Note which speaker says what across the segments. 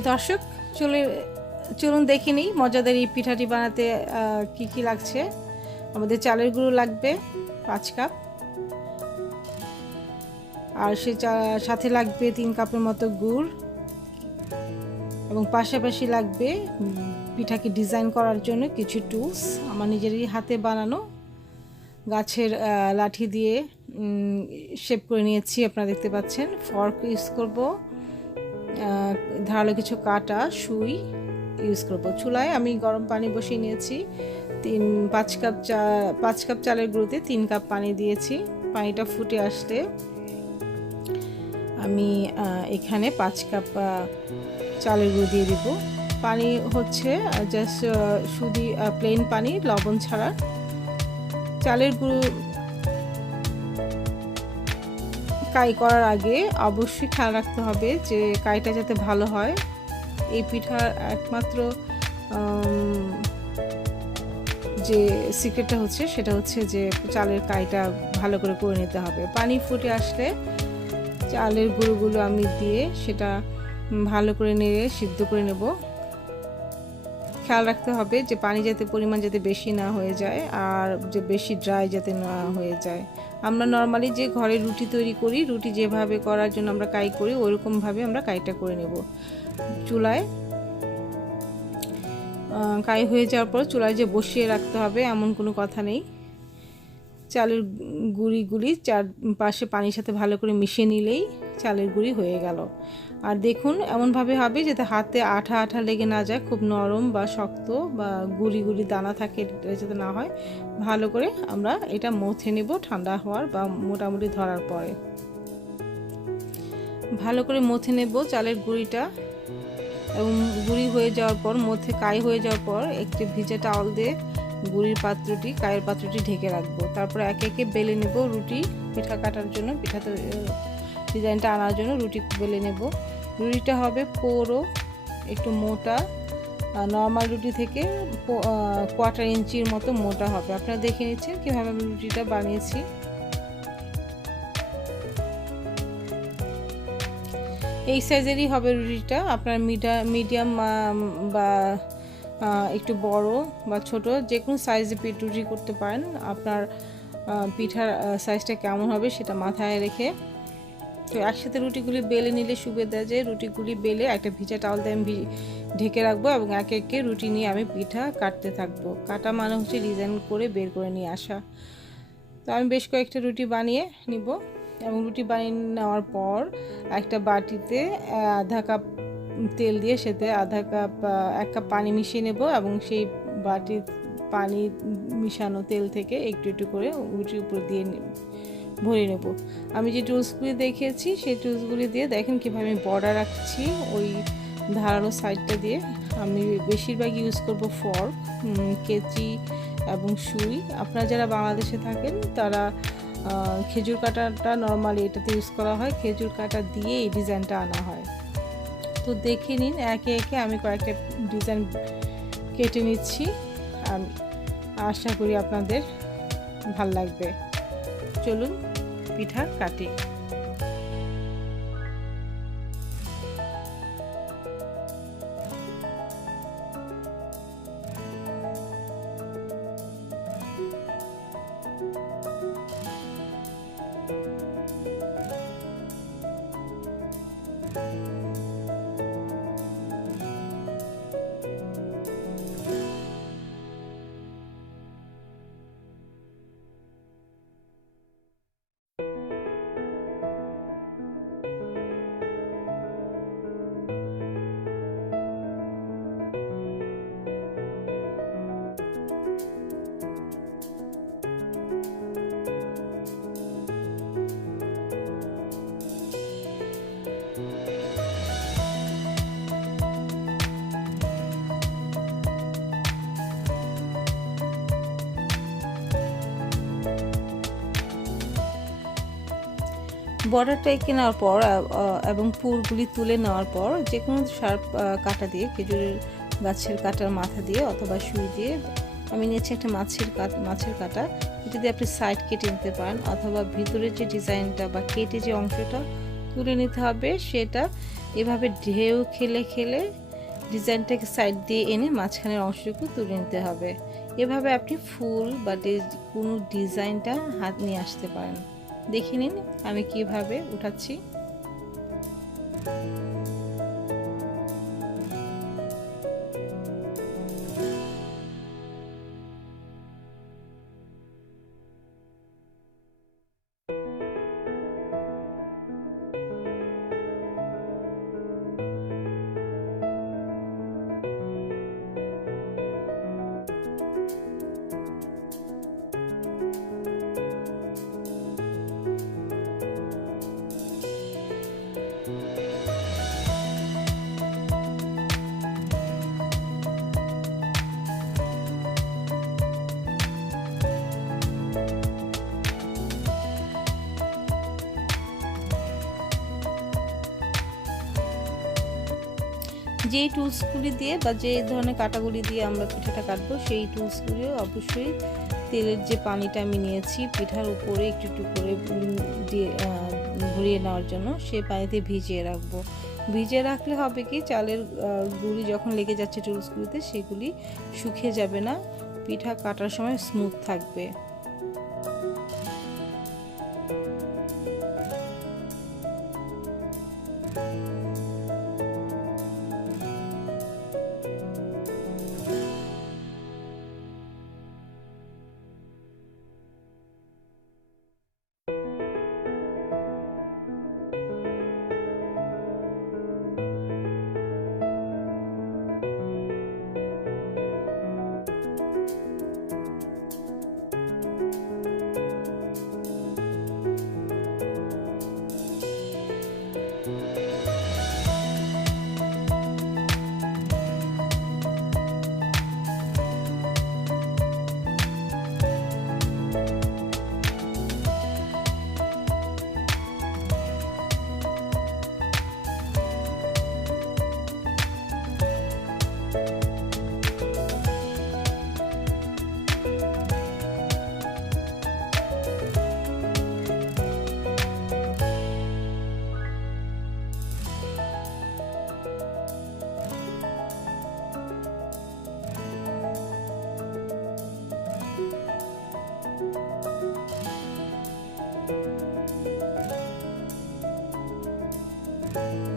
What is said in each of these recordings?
Speaker 1: প্রিয় দর্শক, চলে, চলুন দেখে নিই মজাদার এই পিঠাটি বানাতে কি কি লাগছে। আমাদের চালের গুঁড়ো লাগবে, পাঁচ কাপ। আর সে সাথে লাগবে তিন কাপের মতো গুড়। এবং পাশাপাশি লাগবে পিঠাকে ডিজাইন করার জন্য কিছু টুলস। আমার নিজেরই হাতে বানানো গাছের লাঠি দিয়ে শেপ করে নিয়েছি, আপনারা দেখতে পাচ্ছেন। ফর্ক ইউজ করব। ধারালো কিছু কাটা, সুই ইউজ করব। চুলায় আমি গরম পানি বসিয়ে নিয়েছি। তিন, পাঁচ কাপ চা, পাঁচ কাপ চালের গুঁড়োতে তিন কাপ পানি দিয়েছি। পানিটা ফুটে আসলে আমি এখানে পাঁচ কাপ চালের গুঁড়ো দিয়ে দিব। পানি হচ্ছে জাস্ট শুধু প্লেন পানি, লবণ ছাড়া। চালের গুঁড়ো কাই করার আগে অবশ্যই খেয়াল রাখতে হবে যে কাইটা যাতে ভালো হয়। এই পিঠার একমাত্র যে সিক্রেটটা হচ্ছে সেটা হচ্ছে যে চালের কাইটা ভালো করে করে নিতে হবে। পানি ফুটে আসলে চালের গুঁড়োগুলো আমি দিয়ে সেটা ভালো করে নেড়ে সিদ্ধ করে নেব। খেয়াল রাখতে হবে যে পানি যাতে পরিমাণ যাতে বেশি না হয়ে যায় আর যে বেশি ড্রাই যাতে না হয়ে যায়। আমরা নর্মালি যে ঘরে রুটি তৈরি করি, রুটি যেভাবে করার জন্য আমরা কাই করি, ওইরকমভাবে আমরা কাইটা করে নেব। চুলায় কাই হয়ে যাওয়ার পর চুলায় যে বসিয়ে রাখতে হবে এমন কোনো কথা নেই। চালের গুঁড়িগুলি চার পাশে পানির সাথে ভালো করে মিশিয়ে নিলেই চালের গুঁড়ি হয়ে গেল। আর দেখুন, এমনভাবে হবে যাতে হাতে আঠা আঠা লেগে না যায়, খুব নরম বা শক্ত বা গুড়ি গুড়ি দানা থাকে যাতে না হয়। ভালো করে আমরা এটা মথে নেব ঠান্ডা হওয়ার বা মোটামুটি ধরার পরে। ভালো করে মথে নেব চালের গুঁড়িটা। এবং গুঁড়ি হয়ে যাওয়ার পর মধ্যে কাই হয়ে যাওয়ার পর, একটি ভিজে টাওয়াল দিয়ে গুড়ির পাত্রটি কায়ের পাত্রটি ঢেকে রাখব। তারপর একে একে বেলে নেব রুটি, পিঠা কাটার জন্য। পিঠা তো ডিজাইনটা আনার জন্য রুটি বেলে নেব। রুটিটা হবে পোড়ো, একটু মোটা। নর্মাল রুটি থেকে কোয়ার্টার ইঞ্চির মতো মোটা হবে। আপনারা দেখে নিচ্ছেন কীভাবে আমি রুটিটা বানিয়েছি। এই সাইজেরই হবে রুটিটা। আপনার মিডিয়া মিডিয়াম বা একটু বড় বা ছোট যে কোনো সাইজে পিঠ রুটি করতে পারেন। আপনার পিঠার সাইজটা কেমন হবে সেটা মাথায় রেখে তো একসাথে রুটিগুলি বেলে নিলে সুবিধা যে রুটিগুলি বেলে একটা ভিজা টাওয়াল দিয়ে আমি ঢেকে রাখব এবং একে একে রুটি নিয়ে আমি পিঠা কাটতে থাকব। কাটা মানে হচ্ছে ডিজাইন করে বের করে নিয়ে আসা। তো আমি বেশ কয়েকটা রুটি বানিয়ে নিব এবং রুটি বানিয়ে নেওয়ার পর একটা বাটিতে আধা কাপ তেল দিয়ে সেতে আধা কাপ এক কাপ পানি মিশিয়ে নেব এবং সেই বাটির পানি মিশানো তেল থেকে একটু একটু করে রুটির উপর দিয়ে ভরে নেব। আমি যে টুলসগুলি দেখিয়েছি সেই টুলসগুলি দিয়ে দেখেন কীভাবে আমি বর্ডার রাখছি ওই ধারালো সাইডটা দিয়ে। আমি বেশিরভাগ ইউজ করব ফর্ক কেচি এবং সুই। আপনারা যারা বাংলাদেশে থাকেন, তারা খেজুর কাটাটা নর্মালি এটাতে ইউজ করা হয়। খেজুর কাটা দিয়ে এই ডিজাইনটা আনা হয়। তো দেখে নিন, একে একে আমি কয়েকটা ডিজাইন কেটে নিচ্ছি। আমি, আশা করি আপনাদের ভালো লাগবে। চলুন পিঠা কাটি বর্ডারটা এঁকে নেওয়ার পর এবং পুরগুলি তুলে নেওয়ার পর যে কোনো শার্প কাটা দিয়ে, খেজুরের গাছের কাটার মাথা দিয়ে অথবা সুই দিয়ে, আমি নিয়েছি একটা মাছের কাট, মাছের কাটা। এটা দিয়ে আপনি সাইড কেটে নিতে পারেন অথবা ভিতরের যে ডিজাইনটা বা কেটে যে অংশটা তুলে নিতে হবে, সেটা এভাবে ঢেউ খেলে খেলে ডিজাইনটাকে সাইড দিয়ে এনে মাঝখানের অংশটুকু তুলে নিতে হবে। এভাবে আপনি ফুল বা কোনো ডিজাইনটা হাত, নিয়ে আসতে পারেন। দেখে নিন আমি কীভাবে উঠাচ্ছি। যেই টুলসগুলি দিয়ে বা যে ধরনের কাটাগুলি দিয়ে আমরা পিঠাটা কাটবো, সেই টুলসগুলিও অবশ্যই তেলের যে পানিটা আমি নিয়েছি পিঠার উপরে একটু একটু করে দিয়ে ভরিয়ে নেওয়ার জন্য সেই পানিতে ভিজিয়ে রাখব। ভিজিয়ে রাখলে হবে কি, চালের গুঁড়ি যখন লেগে যাচ্ছে টুলসগুলিতে সেগুলি শুকিয়ে যাবে না, পিঠা কাটার সময় স্মুথ থাকবে। you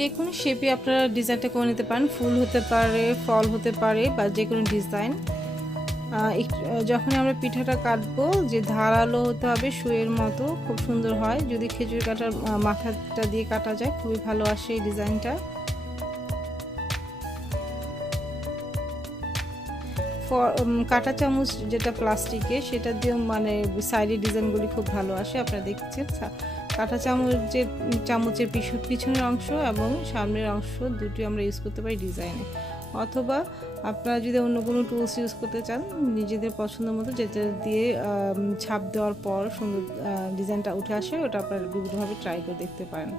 Speaker 1: যে কোনো শেপে আপনারা ডিজাইনটা করে নিতে পারেন। ফুল হতে পারে, ফল হতে পারে বা যে কোনো ডিজাইন যখন আমরা পিঠাটা কাটবো, যে ধারালো হতে হবে, শুয়ের মতো, খুব সুন্দর হয়। যদি খেজুর কাটার মাথাটা দিয়ে কাটা যায়, খুবই ভালো আসে এই ডিজাইনটা কাঁটা চামচ যেটা প্লাস্টিকে সেটা দিয়ে মানে সাইডে ডিজাইনগুলি খুব ভালো আসে, আপনারা দেখছেন। কাঁটা চামচের চামচের পিছু- পিছনের অংশ এবং সামনের অংশ দুটি আমরা ইউজ করতে পারি ডিজাইনে অথবা আপনারা যদি অন্য কোনো টুলস ইউজ করতে চান, নিজেদের পছন্দ মতো যেটা দিয়ে ছাপ দেওয়ার পর সুন্দর ডিজাইনটা উঠে আসে, ওটা আপনারা বিভিন্নভাবে ট্রাই করে দেখতে পারেন।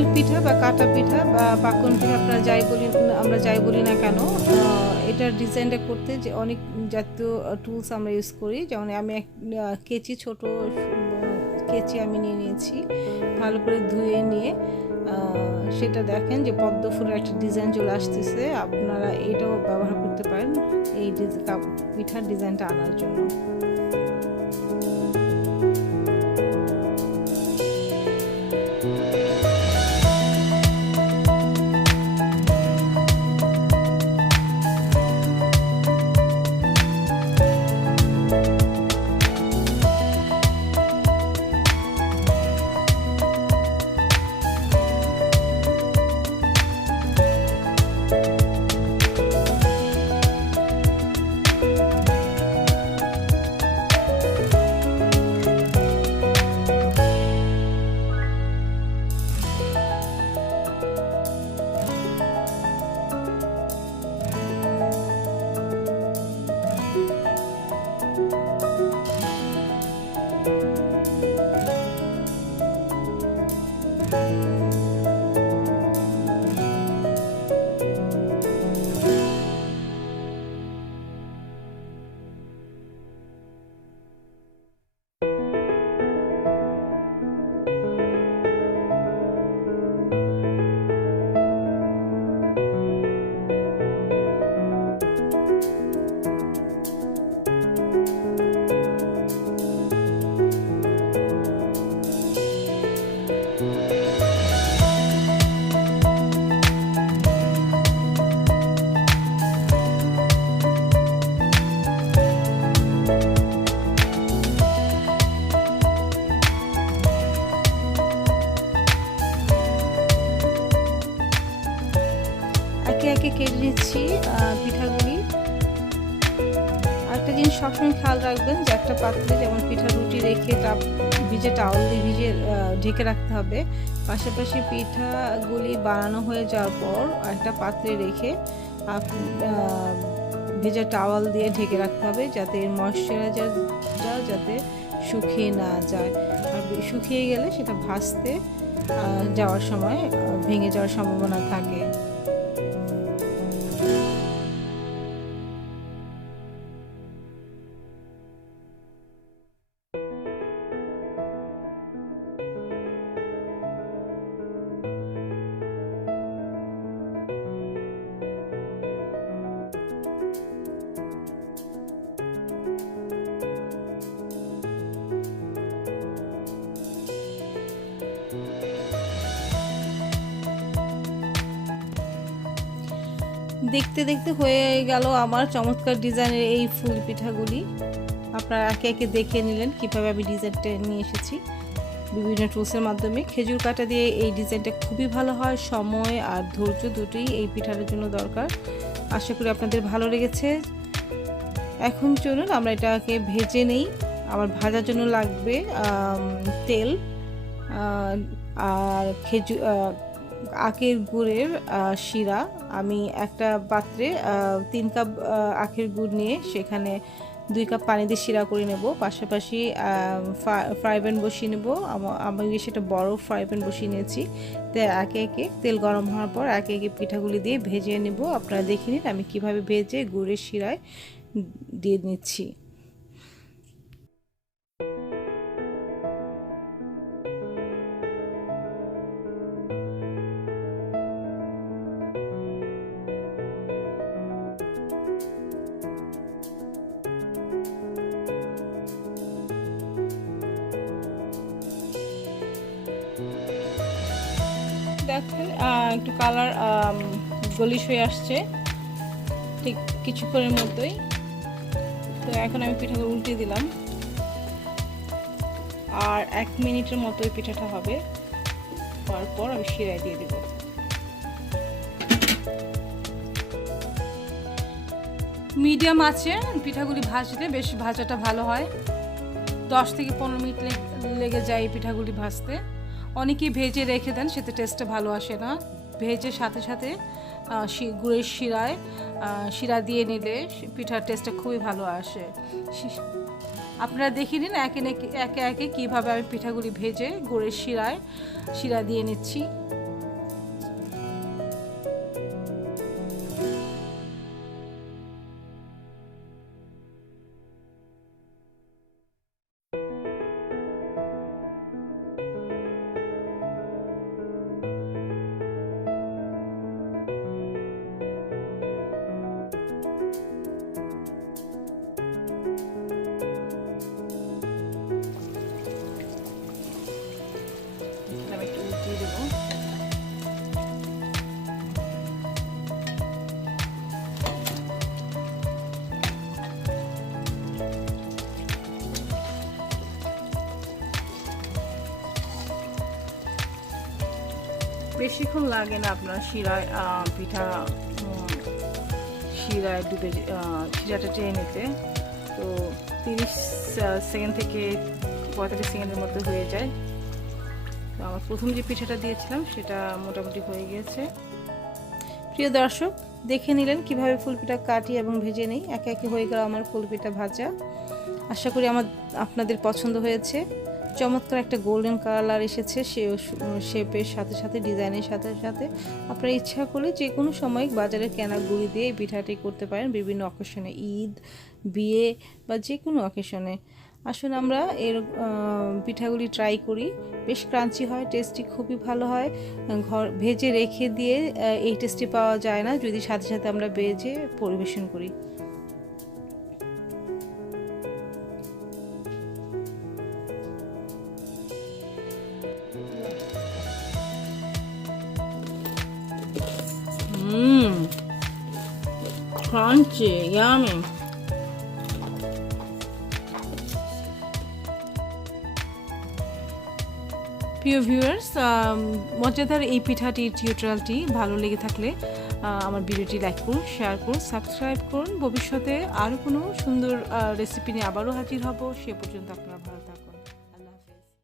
Speaker 1: ফুল পিঠা বা কাটা পিঠা বা পাকন পিঠা আপনারা যাই বলি, আমরা যাই বলি না কেন এটার ডিজাইনটা করতে যে অনেক জাতীয় টুলস আমরা ইউজ করি। যেমন আমি এক কেচি ছোট কেচি আমি নিয়ে নিয়েছি, ভালো করে ধুয়ে নিয়ে সেটা দেখেন যে পদ্ম ফুলের একটা ডিজাইন চলে আসতেছে। আপনারা এটাও ব্যবহার করতে পারেন এই পিঠার ডিজাইনটা আনার জন্য। ভিজে টাওয়াল দিয়ে ভিজে ঢেকে রাখতে হবে। পাশাপাশি পিঠাগুলি বানানো হয়ে যাওয়ার পর একটা পাত্রে রেখে ভেজা টাওয়াল দিয়ে ঢেকে রাখতে হবে যাতে এর ময়শ্চারাইজারটা যাতে শুকিয়ে না যায়। আর শুকিয়ে গেলে সেটা আহ, যাওয়ার সময় ভেঙে যাওয়ার সম্ভাবনা থাকে। দেখতে দেখতে হয়ে গেল আমার চমৎকার ডিজাইনের এই ফুল পিঠাগুলি। আপনারা একে একে দেখে নিলেন কীভাবে আমি ডিজাইনটা নিয়ে এসেছি। বিভিন্ন টুলসের মাধ্যমে খেজুর কাটা দিয়ে এই ডিজাইনটা খুবই ভালো হয়, সময় আর ধৈর্য দুটোই এই পিঠার জন্য দরকার। আশা করি আপনাদের ভালো লেগেছে। এখন চলুন, আমরা এটাকে ভেজে নেই। আমার ভাজার জন্য লাগবে তেল আর খেজুর আখের গুড়ের শিরা। আমি একটা পাত্রে তিন কাপ আখের গুড় নিয়ে সেখানে দুই কাপ পানি দিয়ে শিরা করে নেব। পাশাপাশি ফ্রাই প্যান বসিয়ে নেব। আমা- সেটা বড় ফ্রাই প্যান বসিয়ে নিয়েছি। তো, একে একে তেল গরম হওয়ার পর একে একে পিঠাগুলি দিয়ে ভেজে নেব। আপনারা দেখে নিন আমি কীভাবে ভেজে গুড়ের শিরায় দিয়ে নিচ্ছি। দেখেন একটু কালার গলিশ হয়ে আসছে, ঠিক কিছুক্ষণের মধ্যেই। তো এখন আমি পিঠাগুলো উল্টে দিলাম। আর এক মিনিটের মতো পিঠাটা হবে। হওয়ার পর আমি শিরায় দিয়ে দেব। মিডিয়াম আছে, পিঠাগুলি ভাজলে বেশ ভাজাটা ভালো হয়। দশ থেকে পনেরো মিনিট লেগে যায় এই পিঠাগুলি ভাজতে। অনেকেই ভেজে রেখে দেন, সেতে টেস্টটা ভালো আসে না। ভেজে সাথে সাথে গুড়ের শিরায় শিরা দিয়ে নিলে পিঠার টেস্টটা খুবই ভালো আসে। আপনারা দেখে নিন একে একে একে কীভাবে আমি পিঠাগুলি ভেজে গুড়ের শিরায়, শিরা দিয়ে নিচ্ছি। বেশিক্ষণ লাগে না আপনার শিরায় পিঠা শিরায় ডুবে শিরাটা টেনে নিতে। তো তিরিশ সেকেন্ড থেকে পঁয়তাল্লিশ সেকেন্ডের মধ্যে হয়ে যায়। তো আমার প্রথম যে পিঠাটা দিয়েছিলাম, সেটা মোটামুটি হয়ে গিয়েছে। প্রিয় দর্শক, দেখে নিলেন কীভাবে ফুলপিঠা কাটি এবং ভেজে নিই। একে একে হয়ে গেল আমার ফুলপিঠা ভাজা। আশা করি আমার, আপনাদের পছন্দ হয়েছে। চমৎকার একটা গোল্ডেন কালার এসেছে সে শেপের সাথে সাথে ডিজাইনের সাথে সাথে। আপনারা ইচ্ছা করলে যে কোনো সময় বাজারে কেনা গুঁড়ি দিয়ে এই পিঠাটি করতে পারেন, বিভিন্ন অকেশনে ঈদ, বিয়ে বা যে কোনো অকেশনে আসুন আমরা এর পিঠাগুলি ট্রাই করি। বেশ ক্রাঞ্চি হয় টেস্টি খুবই ভালো হয়। ঘর, ভেজে রেখে দিয়ে এই টেস্টি পাওয়া যায় না। যদি সাথে সাথে আমরা ভেজে পরিবেশন করি। Crunchy, yummy. প্রিয় ভিউয়ার্স মজাদার এই পিঠাটির টিউটোরিয়ালটি ভালো লেগে থাকলে আমার ভিডিওটি লাইক করুন শেয়ার করুন সাবস্ক্রাইব করুন। ভবিষ্যতে আরও কোনো সুন্দর রেসিপি নিয়ে আবারও হাজির হব। সে পর্যন্ত আপনার